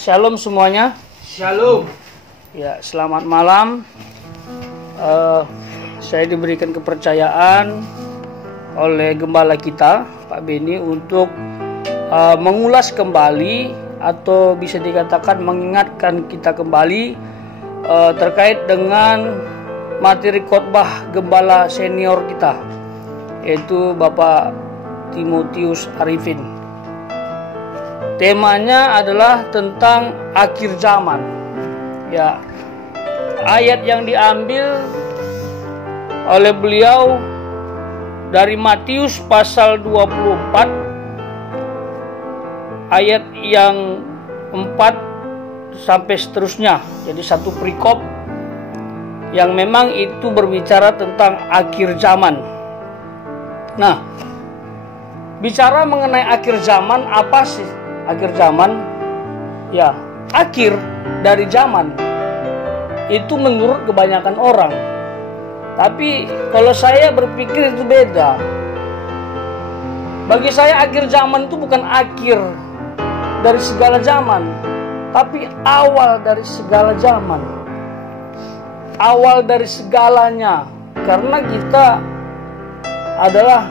Shalom semuanya. Shalom. Ya, selamat malam. Saya diberikan kepercayaan oleh gembala kita, Pak Beni, untuk mengulas kembali atau bisa dikatakan mengingatkan kita kembali terkait dengan materi khotbah gembala senior kita, yaitu Bapak Timotius Arifin. Temanya adalah tentang akhir zaman. Ya, ayat yang diambil oleh beliau dari Matius pasal 24 ayat yang 4 sampai seterusnya. Jadi satu perikop yang memang itu berbicara tentang akhir zaman. Nah, bicara mengenai akhir zaman, apa sih akhir zaman? Ya, akhir dari zaman itu menurut kebanyakan orang. Tapi kalau saya berpikir itu beda. Bagi saya akhir zaman itu bukan akhir dari segala zaman, tapi awal dari segala zaman. Awal dari segalanya. Karena kita adalah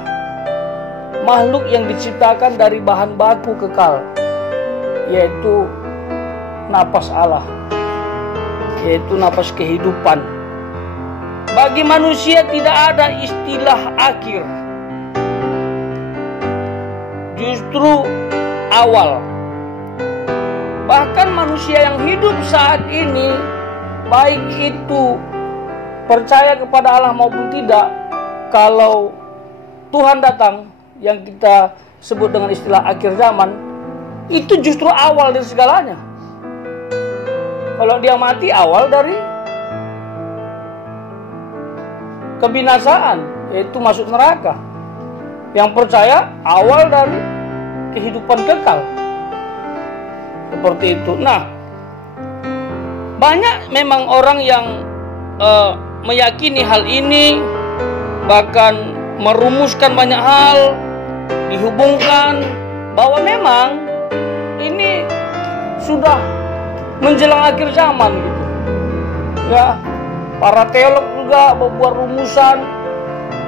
makhluk yang diciptakan dari bahan baku kekal, yaitu napas Allah, yaitu napas kehidupan. Bagi manusia tidak ada istilah akhir, justru awal. Bahkan manusia yang hidup saat ini, baik itu percaya kepada Allah maupun tidak, kalau Tuhan datang, yang kita sebut dengan istilah akhir zaman, itu justru awal dari segalanya. Kalau dia mati, awal dari kebinasaan, yaitu masuk neraka. Yang percaya, awal dari kehidupan kekal. Seperti itu. Nah, banyak memang orang yang meyakini hal ini, bahkan merumuskan banyak hal, dihubungkan bahwa memang ini sudah menjelang akhir zaman gitu. Ya, para teolog juga membuat rumusan.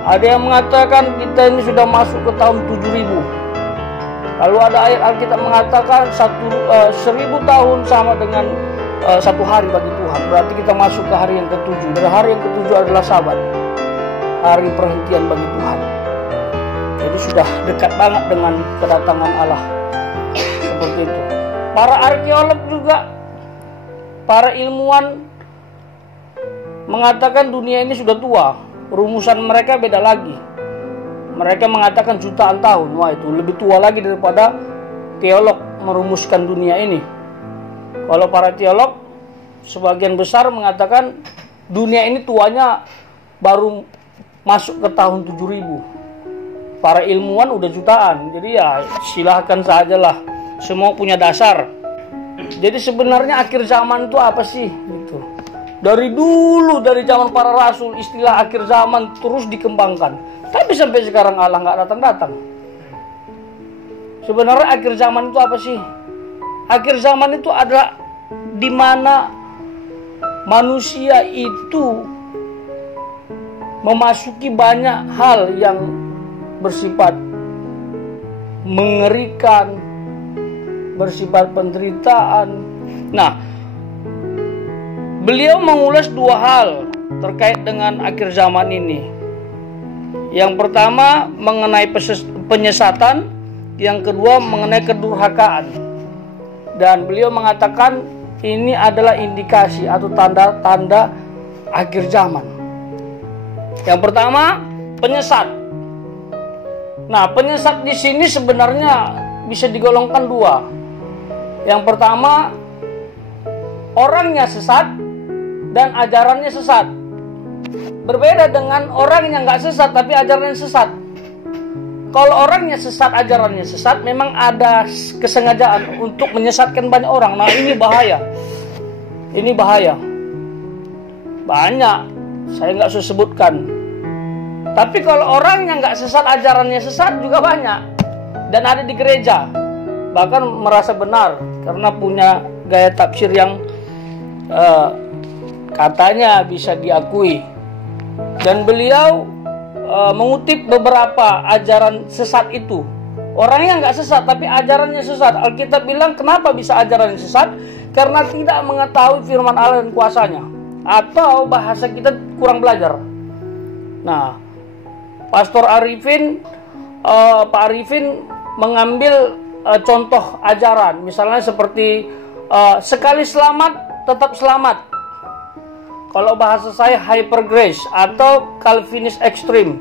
Ada yang mengatakan kita ini sudah masuk ke tahun 7000. Lalu ada ayat Alkitab mengatakan 1000 tahun sama dengan satu hari bagi Tuhan. Berarti kita masuk ke hari yang ke-7. Dan hari yang ke-7 adalah Sabat, hari perhentian bagi Tuhan. Jadi sudah dekat banget dengan kedatangan Allah. Seperti itu. Para arkeolog juga, para ilmuwan mengatakan dunia ini sudah tua. Rumusan mereka beda lagi. Mereka mengatakan jutaan tahun. Wah, itu lebih tua lagi daripada teolog merumuskan dunia ini. Kalau para teolog sebagian besar mengatakan dunia ini tuanya baru masuk ke tahun 7000. Para ilmuwan udah jutaan. Jadi ya silahkan sajalah, semua punya dasar. Jadi sebenarnya akhir zaman itu apa sih gitu. Dari dulu, dari zaman para rasul, istilah akhir zaman terus dikembangkan. Tapi sampai sekarang Allah nggak datang-datang. Sebenarnya akhir zaman itu apa sih? Akhir zaman itu adalah di mana manusia itu memasuki banyak hal yang bersifat mengerikan, bersifat penderitaan. Nah, beliau mengulas dua hal terkait dengan akhir zaman ini. Yang pertama mengenai penyesatan, yang kedua mengenai kedurhakaan. Dan beliau mengatakan ini adalah indikasi atau tanda-tanda akhir zaman. Yang pertama, penyesat. Nah, penyesat di sini sebenarnya bisa digolongkan dua. Yang pertama, orangnya sesat dan ajarannya sesat. Berbeda dengan orang yang nggak sesat tapi ajarannya sesat. Kalau orangnya sesat, ajarannya sesat, memang ada kesengajaan untuk menyesatkan banyak orang. Nah, ini bahaya. Ini bahaya. Banyak, saya nggak usah sebutkan. Tapi kalau orang yang nggak sesat, ajarannya sesat juga banyak. Dan ada di gereja. Bahkan merasa benar karena punya gaya tafsir yang katanya bisa diakui. Dan beliau mengutip beberapa ajaran sesat itu. Orangnya nggak sesat, tapi ajarannya sesat. Alkitab bilang kenapa bisa ajarannya sesat? Karena tidak mengetahui firman Allah dan kuasanya. Atau bahasa kita kurang belajar. Nah, Pastor Arifin, Pak Arifin mengambil contoh ajaran. Misalnya seperti sekali selamat, tetap selamat. Kalau bahasa saya hyper grace atau Calvinist extreme.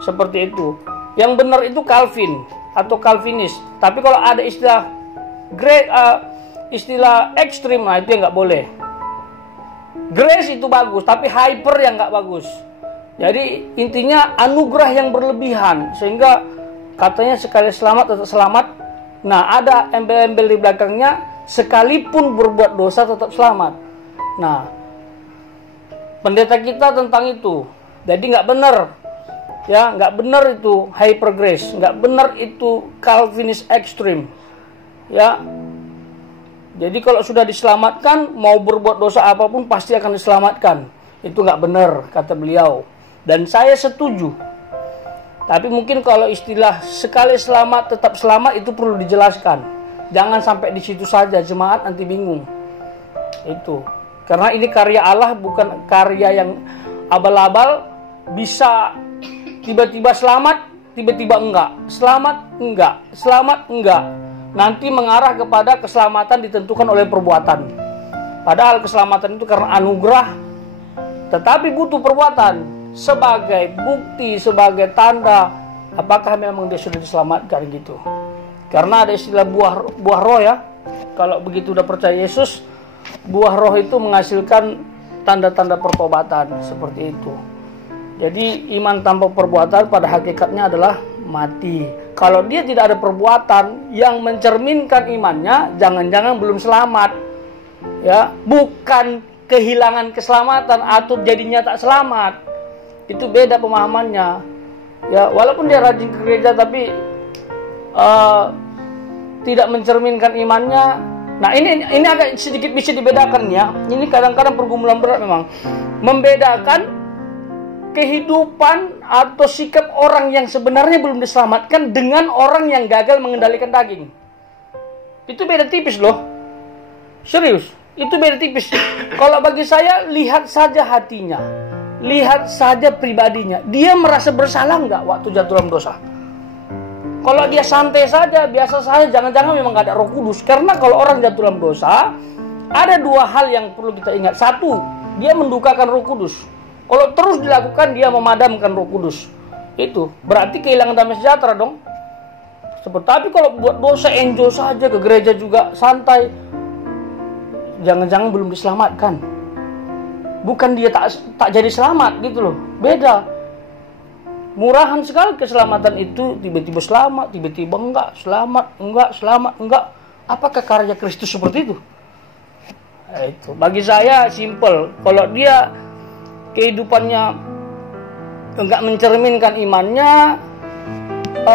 Seperti itu. Yang benar itu Calvin atau Calvinis. Tapi kalau ada istilah istilah ekstrim, nah itu yang nggak boleh. Grace itu bagus, tapi hyper yang nggak bagus. Jadi intinya anugerah yang berlebihan, sehingga katanya sekali selamat tetap selamat. Nah, ada embel-embel di belakangnya, sekalipun berbuat dosa tetap selamat. Nah, pendeta kita tentang itu. Jadi nggak benar. Ya, nggak benar itu hyper grace, nggak benar itu Calvinist extreme. Ya, jadi kalau sudah diselamatkan, mau berbuat dosa apapun pasti akan diselamatkan. Itu nggak benar, kata beliau. Dan saya setuju. Tapi mungkin kalau istilah sekali selamat tetap selamat itu perlu dijelaskan. Jangan sampai di situ saja, jemaat nanti bingung. Itu. Karena ini karya Allah, bukan karya yang abal-abal, bisa tiba-tiba selamat, tiba-tiba enggak. Selamat, enggak. Selamat, enggak. Nanti mengarah kepada keselamatan ditentukan oleh perbuatan. Padahal keselamatan itu karena anugerah, tetapi butuh perbuatan sebagai bukti, sebagai tanda apakah memang dia sudah diselamatkan gitu. Karena ada istilah buah roh ya. Kalau begitu udah percaya Yesus, buah roh itu menghasilkan tanda-tanda pertobatan seperti itu. Jadi iman tanpa perbuatan pada hakikatnya adalah mati. Kalau dia tidak ada perbuatan yang mencerminkan imannya, jangan-jangan belum selamat. Ya, bukan kehilangan keselamatan atau jadinya tak selamat. Itu beda pemahamannya. Ya, walaupun dia rajin ke gereja tapi tidak mencerminkan imannya. Nah, ini agak sedikit bisa dibedakan ya. Ini kadang-kadang pergumulan berat memang. Membedakan kehidupan atau sikap orang yang sebenarnya belum diselamatkan dengan orang yang gagal mengendalikan daging. Itu beda tipis loh. Serius, itu beda tipis. Kalau bagi saya, lihat saja hatinya. Lihat saja pribadinya. Dia merasa bersalah nggak waktu jatuh dalam dosa? Kalau dia santai saja, biasa saja, jangan-jangan memang nggak ada Roh Kudus. Karena kalau orang jatuh dalam dosa, ada dua hal yang perlu kita ingat. Satu, dia mendukakan Roh Kudus. Kalau terus dilakukan, dia memadamkan Roh Kudus. Itu berarti kehilangan damai sejahtera dong. Tapi kalau buat dosa, enjoy saja, ke gereja juga santai, jangan-jangan belum diselamatkan. Bukan dia tak jadi selamat gitu loh. Beda. Murahan sekali keselamatan itu, tiba-tiba selamat, tiba-tiba enggak, selamat, enggak. Apakah karya Kristus seperti itu? Nah, itu. Bagi saya simple. Kalau dia kehidupannya enggak mencerminkan imannya,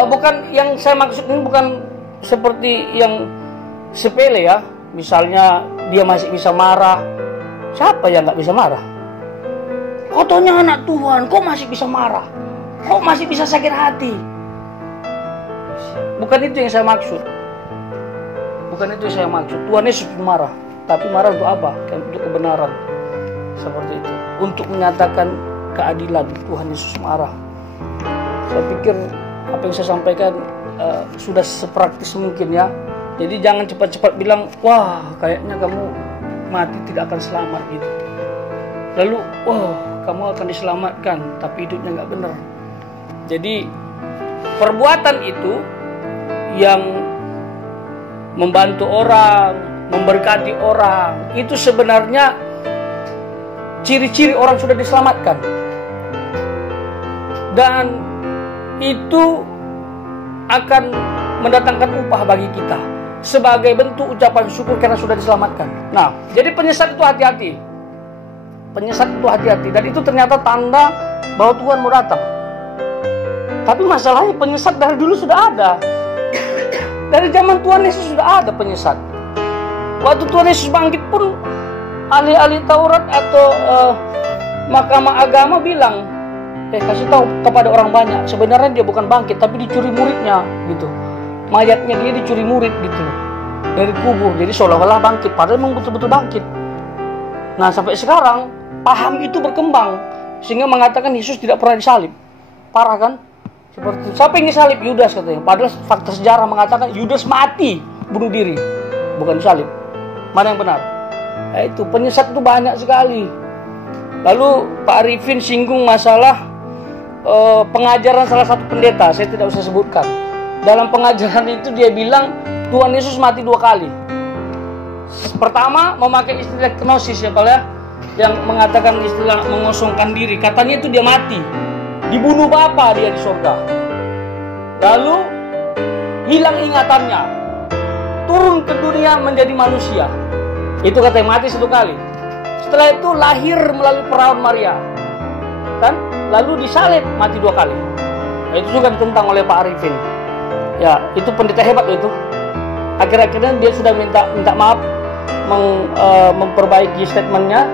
bukan yang saya maksud ini bukan seperti yang sepele ya. Misalnya dia masih bisa marah. Siapa yang nggak bisa marah? Kotonya anak Tuhan, kok masih bisa marah? Kok masih bisa sakit hati? Bukan itu yang saya maksud. Bukan itu yang saya maksud. Tuhan Yesus marah, tapi marah untuk apa? Untuk kebenaran. Seperti itu. Untuk menyatakan keadilan, Tuhan Yesus marah. Saya pikir apa yang saya sampaikan sudah sepraktis mungkin ya. Jadi jangan cepat-cepat bilang, wah kayaknya kamu mati tidak akan selamat gitu. Lalu, kamu akan diselamatkan, tapi hidupnya nggak benar. Jadi perbuatan itu yang membantu orang, memberkati orang, itu sebenarnya ciri-ciri orang sudah diselamatkan. Dan itu akan mendatangkan upah bagi kita sebagai bentuk ucapan syukur karena sudah diselamatkan. Nah, jadi penyesat itu hati-hati. Penyesat itu hati-hati. Dan itu ternyata tanda bahwa Tuhan mau datang. Tapi masalahnya penyesat dari dulu sudah ada. Dari zaman Tuhan Yesus sudah ada penyesat. Waktu Tuhan Yesus bangkit pun ahli-ahli Taurat atau mahkamah agama bilang, kasih tahu kepada orang banyak, sebenarnya dia bukan bangkit tapi dicuri muridnya gitu. Mayatnya dia dicuri murid gitu dari kubur. Jadi seolah-olah bangkit, padahal memang betul-betul bangkit. Nah, sampai sekarang paham itu berkembang sehingga mengatakan Yesus tidak pernah disalib. Parah kan? Seperti itu. Siapa yang disalib? Yudas katanya. Padahal fakta sejarah mengatakan Yudas mati bunuh diri, bukan disalib. Mana yang benar? Itu penyesat itu banyak sekali. Lalu Pak Arifin singgung masalah pengajaran salah satu pendeta, saya tidak usah sebutkan. Dalam pengajaran itu dia bilang Tuhan Yesus mati 2 kali. Pertama memakai istilah kenosis ya kalau ya, yang mengatakan istilah mengosongkan diri. Katanya itu dia mati, dibunuh Bapa dia di surga. Lalu hilang ingatannya, turun ke dunia menjadi manusia. Itu katanya mati 1 kali. Setelah itu lahir melalui perawan Maria, kan? Lalu disalib, mati 2 kali. Nah, itu juga ditentang oleh Pak Arifin. Ya, itu pendeta hebat loh itu. Akhir-akhirnya dia sudah minta maaf, memperbaiki statementnya,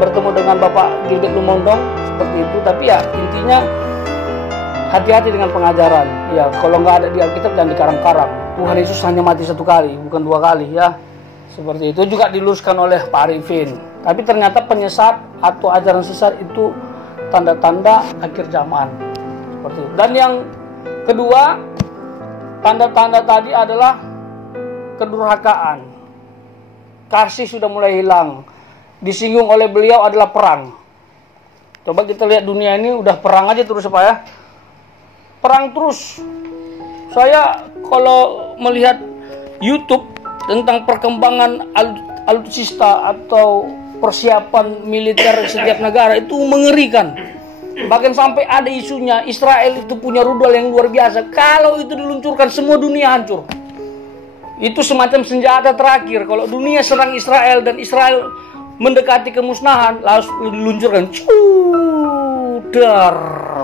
bertemu dengan Bapak Gilbert Lumondong seperti itu. Tapi ya intinya hati-hati dengan pengajaran. Ya, kalau nggak ada di Alkitab jangan dikarang-karang. Tuhan Yesus hanya mati 1 kali, bukan 2 kali ya. Seperti itu juga diluruskan oleh Pak Arifin. Tapi ternyata penyesat atau ajaran sesat itu tanda-tanda akhir zaman. Seperti itu. Dan yang kedua, tanda-tanda tadi adalah kedurhakaan. Kasih sudah mulai hilang. Disinggung oleh beliau adalah perang. Coba kita lihat dunia ini udah perang aja terus apa ya? Perang terus. Saya kalau melihat YouTube tentang perkembangan alutsista atau persiapan militer setiap negara itu mengerikan. Bahkan sampai ada isunya Israel itu punya rudal yang luar biasa. Kalau itu diluncurkan semua dunia hancur. Itu semacam senjata terakhir. Kalau dunia serang Israel dan Israel mendekati kemusnahan, lalu diluncurkan, dar,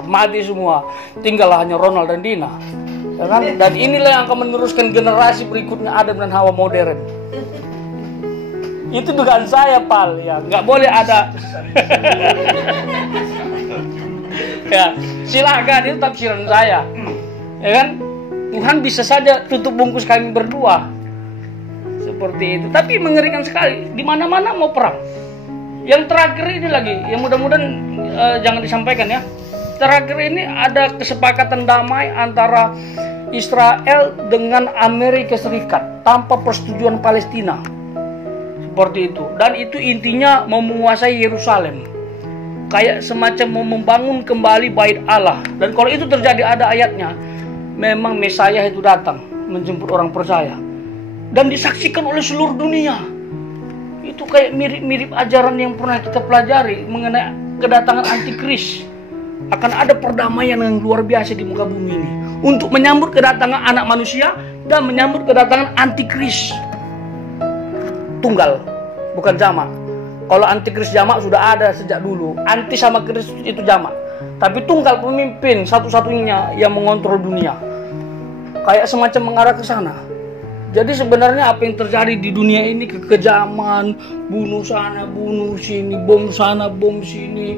mati semua. Tinggallah hanya Ronald dan Dina. Ya kan? Dan inilah yang akan meneruskan generasi berikutnya Adam dan Hawa modern. Itu dugaan saya, Pal. Ya, nggak boleh ada. Ya, silahkan itu tafsiran saya. Ya kan? Tuhan bisa saja tutup bungkus kami berdua. Seperti itu. Tapi mengerikan sekali. Di mana-mana mau perang. Yang terakhir ini lagi, yang mudah-mudahan jangan disampaikan ya. Terakhir ini ada kesepakatan damai antara Israel dengan Amerika Serikat tanpa persetujuan Palestina. Seperti itu. Dan itu intinya mau menguasai Yerusalem. Kayak semacam mau membangun kembali bait Allah. Dan kalau itu terjadi ada ayatnya, memang Mesias itu datang menjemput orang percaya. Dan disaksikan oleh seluruh dunia. Itu kayak mirip-mirip ajaran yang pernah kita pelajari mengenai kedatangan antikris. Akan ada perdamaian yang luar biasa di muka bumi ini untuk menyambut kedatangan anak manusia dan menyambut kedatangan antikris. Tunggal, bukan jamak. Kalau antikris jamak sudah ada sejak dulu. Anti sama Kristus itu jamak. Tapi tunggal pemimpin satu-satunya yang mengontrol dunia. Kayak semacam mengarah ke sana. Jadi sebenarnya apa yang terjadi di dunia ini, kekejaman, bunuh sana, bunuh sini, bom sana, bom sini,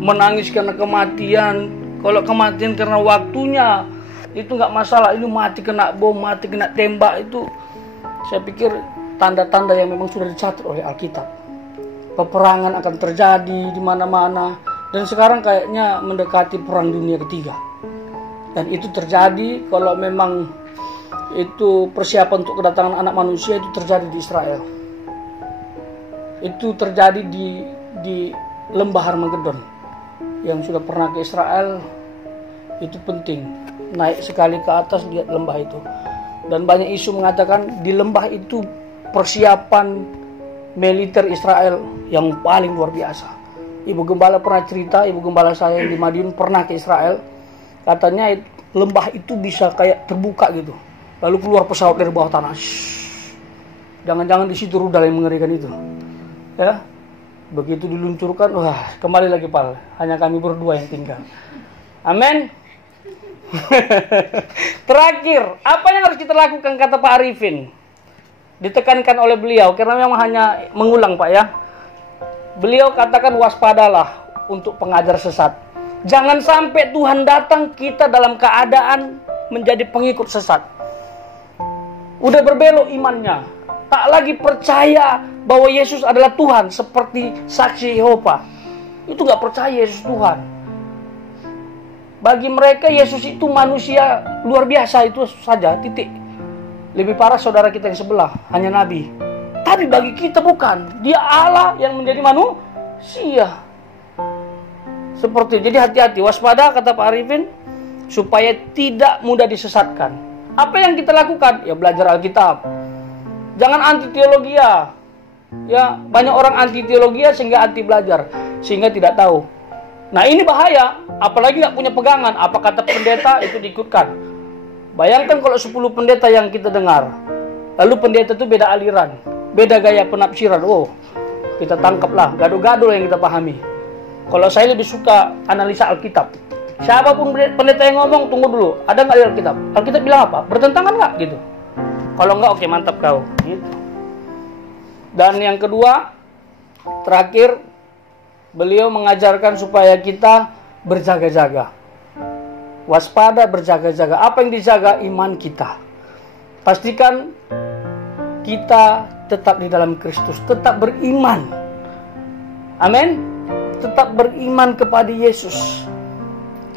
menangis karena kematian. Kalau kematian karena waktunya, itu nggak masalah. Ini mati kena bom, mati kena tembak, itu saya pikir tanda-tanda yang memang sudah dicatat oleh Alkitab. Peperangan akan terjadi di mana-mana. Dan sekarang kayaknya mendekati perang dunia ketiga. Dan itu terjadi kalau memang itu persiapan untuk kedatangan anak manusia, itu terjadi di Israel. Itu terjadi di lembah Harmagedon. Yang sudah pernah ke Israel, itu penting. Naik sekali ke atas, lihat lembah itu. Dan banyak isu mengatakan di lembah itu persiapan militer Israel yang paling luar biasa. Ibu gembala pernah cerita, ibu gembala saya yang di Madiun pernah ke Israel. Katanya lembah itu bisa kayak terbuka gitu. Lalu keluar pesawat dari bawah tanah. Jangan-jangan di situ rudal yang mengerikan itu. Ya. Begitu diluncurkan, wah, kembali lagi Pal. Hanya kami berdua yang tinggal. Amin. Terakhir, apa yang harus kita lakukan kata Pak Arifin? ditekankan oleh beliau, karena memang hanya mengulang Pak ya. Beliau katakan waspadalah untuk pengajar sesat. Jangan sampai Tuhan datang kita dalam keadaan menjadi pengikut sesat. Udah berbelok imannya, tak lagi percaya bahwa Yesus adalah Tuhan seperti saksi Yehova. Itu gak percaya Yesus Tuhan. Bagi mereka Yesus itu manusia luar biasa, itu saja, titik. Lebih parah saudara kita yang sebelah, hanya nabi. Tapi bagi kita bukan, dia Allah yang menjadi manusia. Seperti, jadi hati-hati, waspada kata Pak Arifin, supaya tidak mudah disesatkan. Apa yang kita lakukan? Ya belajar Alkitab. Jangan anti teologi ya. Ya, banyak orang anti teologi sehingga anti belajar, sehingga tidak tahu. Nah ini bahaya, apalagi gak punya pegangan. Apa kata pendeta itu diikutkan. Bayangkan kalau 10 pendeta yang kita dengar, lalu pendeta itu beda aliran, beda gaya penafsiran. Oh, kita tangkaplah gaduh-gaduh yang kita pahami. Kalau saya lebih suka analisa Alkitab. Siapapun pendeta yang ngomong, tunggu dulu, ada nggak di Alkitab? Alkitab bilang apa? Bertentangan nggak gitu? Kalau nggak, oke, mantap kau. Gitu. Dan yang kedua, terakhir, beliau mengajarkan supaya kita berjaga-jaga. Waspada, berjaga-jaga. Apa yang dijaga? Iman kita. Pastikan kita tetap di dalam Kristus, tetap beriman. Amin. Tetap beriman kepada Yesus.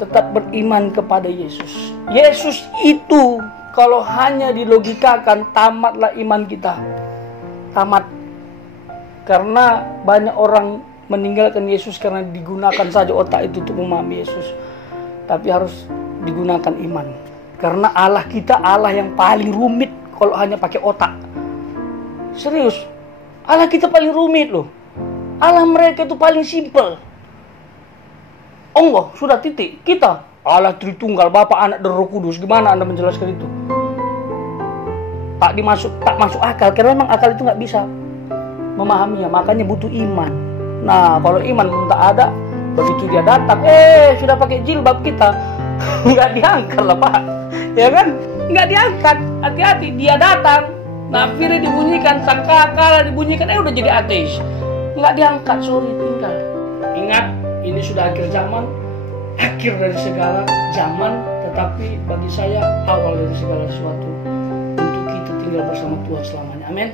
Tetap beriman kepada Yesus. Yesus itu kalau hanya dilogikakan, tamatlah iman kita. Tamat. Karena banyak orang meninggalkan Yesus karena digunakan saja otak itu untuk memahami Yesus. Tapi harus digunakan iman. Karena Allah kita Allah yang paling rumit kalau hanya pakai otak. Serius. Allah kita paling rumit loh. Allah mereka itu paling simple. Allah sudah titik. Kita Allah Tritunggal, Bapa, Anak, dan Roh Kudus. Gimana Anda menjelaskan itu? Tak masuk akal. Karena memang akal itu nggak bisa memahaminya. Makanya butuh iman. Nah, kalau iman pun tak ada, begitu dia datang, sudah pakai jilbab kita, nggak diangkat lah Pak, ya kan? Nggak diangkat, hati-hati, dia datang, nafiri dibunyikan, sangkakala dibunyikan, udah jadi ateis, nggak diangkat, sorry, tinggal. Ingat, ini sudah akhir zaman, akhir dari segala zaman, tetapi bagi saya awal dari segala sesuatu, untuk kita tinggal bersama Tuhan selamanya, amin.